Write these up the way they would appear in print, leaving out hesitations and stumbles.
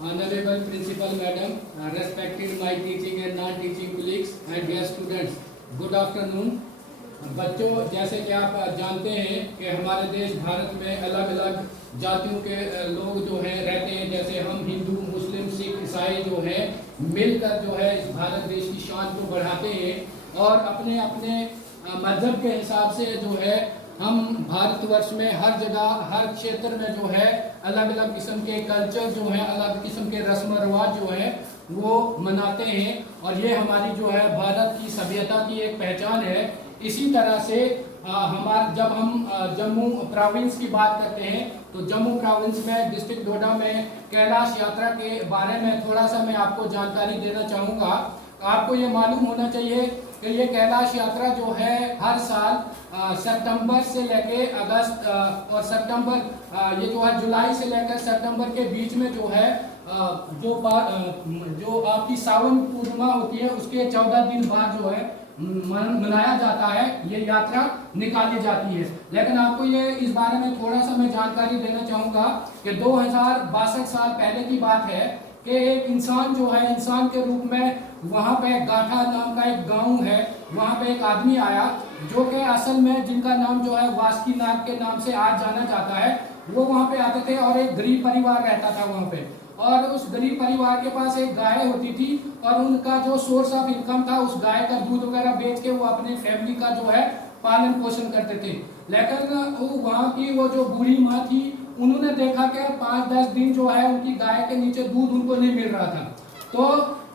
Honorable Principal Madam, respected my teaching and non-teaching colleagues and dear students, good afternoon. बच्चों, जैसे कि आप जानते हैं कि हमारे देश भारत में अलग अलग जातियों के लोग जो हैं रहते हैं। जैसे हम हिंदू, मुस्लिम, सिख, ईसाई जो है मिलकर जो है इस भारत देश की शान को बढ़ाते हैं और अपने अपने मजहब के हिसाब से जो है हम भारतवर्ष में हर जगह हर क्षेत्र में जो है अलग अलग किस्म के कल्चर जो है, अलग किस्म के रस्म रिवाज जो है वो मनाते हैं और ये हमारी जो है भारत की सभ्यता की एक पहचान है। इसी तरह से जब हम जम्मू प्रोविंस की बात करते हैं तो जम्मू प्रोविंस में डिस्ट्रिक्ट डोडा में कैलाश यात्रा के बारे में थोड़ा सा मैं आपको जानकारी देना चाहूँगा। आपको ये मालूम होना चाहिए कि ये कैलाश यात्रा जो है हर साल सितंबर से लेके अगस्त और सितंबर ये जो है जुलाई से लेकर सितंबर के बीच में जो है जो आपकी सावन पूर्णिमा होती है उसके 14 दिन बाद जो है मनाया जाता है, ये यात्रा निकाली जाती है। लेकिन आपको ये इस बारे में थोड़ा सा मैं जानकारी देना चाहूँगा कि 2062 साल पहले की बात है कि एक इंसान जो है इंसान के रूप में वहाँ पे गाठा नाम का एक गांव है, वहाँ पे एक आदमी आया जो कि असल में जिनका नाम जो है वासुकी नाग के नाम से आज जाना जाता है। वो वहाँ पे आते थे और एक गरीब परिवार रहता था वहाँ पे, और उस गरीब परिवार के पास एक गाय होती थी और उनका जो सोर्स ऑफ इनकम था उस गाय का दूध वगैरह बेच के वो अपने फैमिली का जो है पालन पोषण करते थे। लेकिन वो वहाँ की वो जो बूढ़ी माँ थी उन्होंने देखा कि 5-10 दिन जो है उनकी गाय के नीचे दूध उनको नहीं मिल रहा था। तो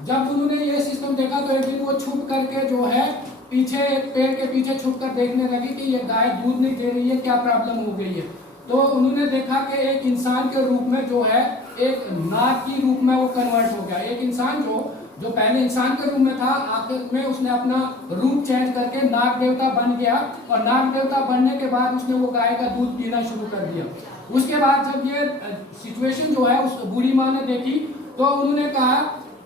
जब उन्होंने ये सिस्टम देखा तो एक दिन वो छुप करके जो है पीछे एक पेड़ के पीछे छुप कर देखने लगी कि ये गाय दूध नहीं दे रही है, क्या प्रॉब्लम हो गई है। तो उन्होंने देखा कि एक इंसान के रूप में जो है एक नाग की रूप में वो कन्वर्ट हो गया। एक इंसान जो पहले इंसान के रूप में था आखिर में उसने अपना रूप चेंज करके नाग देवता बन गया और नाग देवता बनने के बाद उसने वो गाय का दूध पीना शुरू कर दिया। उसके बाद जब ये सिचुएशन जो है उस बूढ़ी माँ ने देखी तो उन्होंने कहा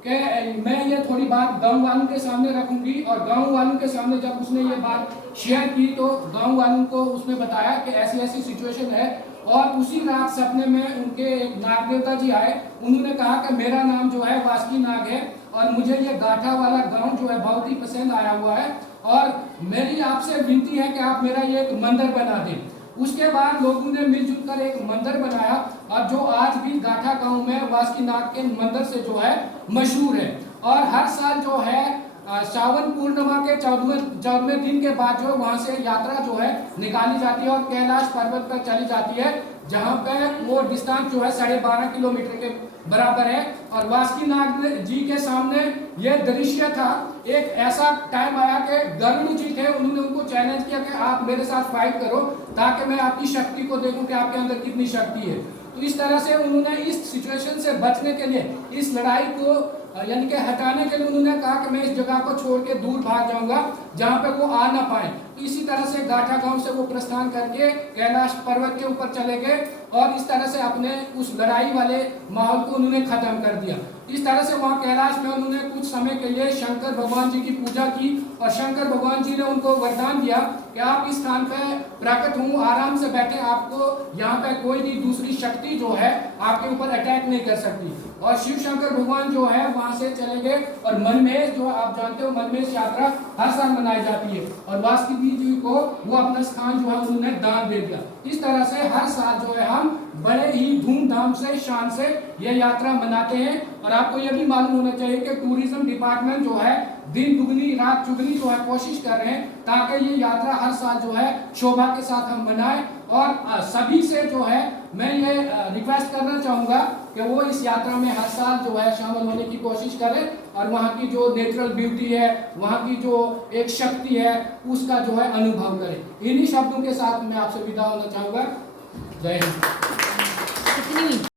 कि मैं ये थोड़ी बात गांव वालों के सामने रखूंगी, और गांव वालों के सामने जब उसने ये बात शेयर की तो गांव वालों को उसने बताया कि ऐसी ऐसी सिचुएशन है। और उसी रात सपने में उनके एक नाग देवता जी आए, उन्होंने कहा कि मेरा नाम जो है वासुकी नाग है और मुझे ये गाठा वाला गांव जो है बहुत ही पसंद आया हुआ है और मेरी आपसे विनती है कि आप मेरा ये एक मंदिर बना दें। उसके बाद लोगों ने मिलजुल कर एक मंदिर बनाया और जो आज भी गाठा गांव में वासुकी नाग के मंदिर से जो है मशहूर है। और हर साल जो है सावन पूर्णिमा के 14वें दिन के बाद जो वहां से यात्रा जो है निकाली जाती है और कैलाश पर्वत पर चली जाती है, जहां पे वो डिस्टेंस जो है 12.5 किलोमीटर के बराबर है। और वासुकी नाग जी के सामने ये दृश्य था। एक ऐसा टाइम आया कि गरुड़ जी थे, उन्होंने उनको चैलेंज किया कि आप मेरे साथ फाइट करो ताकि मैं आपकी शक्ति को देखूं कि आपके अंदर कितनी शक्ति है। तो इस तरह से उन्होंने इस सिचुएशन से बचने के लिए, इस लड़ाई को यानी कि हटाने के लिए उन्होंने कहा कि मैं इस जगह को छोड़ के दूर भाग जाऊंगा जहां पे वो आ ना पाए। तो इसी तरह से गाठा गांव से वो प्रस्थान करके कैलाश पर्वत के ऊपर चले गए और इस तरह से अपने उस लड़ाई वाले माहौल को उन्होंने खत्म कर दिया। इस तरह से वहाँ कैलाश में उन्होंने कुछ समय के लिए शंकर भगवान जी की पूजा की और शंकर भगवान जी ने उनको वरदान दिया कि आप इस स्थान पे प्रकट हूँ, आराम से बैठे, आपको यहाँ पे कोई भी दूसरी शक्ति जो है आपके ऊपर अटैक नहीं कर सकती। और शिव शंकर भगवान जो है वहां से चले गए और मनमेष जो आप जानते हो मनमेष यात्रा हर साल मनाई जाती है और वासुकी जी को वो अपना स्थान जो है उन्होंने दान दे दिया। इस तरह से हर साल जो है हम बड़े ही धूमधाम से शान से ये यात्रा मनाते हैं। और आपको ये भी मालूम होना चाहिए कि टूरिज्म डिपार्टमेंट जो है दिन दुगनी रात चुगनी जो है कोशिश कर रहे हैं ताकि ये यात्रा हर साल जो है शोभा के साथ हम मनाएं। और सभी से जो है मैं ये रिक्वेस्ट करना चाहूँगा कि वो इस यात्रा में हर साल जो है शामिल होने की कोशिश करें और वहाँ की जो नेचुरल ब्यूटी है, वहाँ की जो एक शक्ति है उसका जो है अनुभव करें। इन्हीं शब्दों के साथ मैं आपसे विदा होना चाहूँगा। जय हिंद।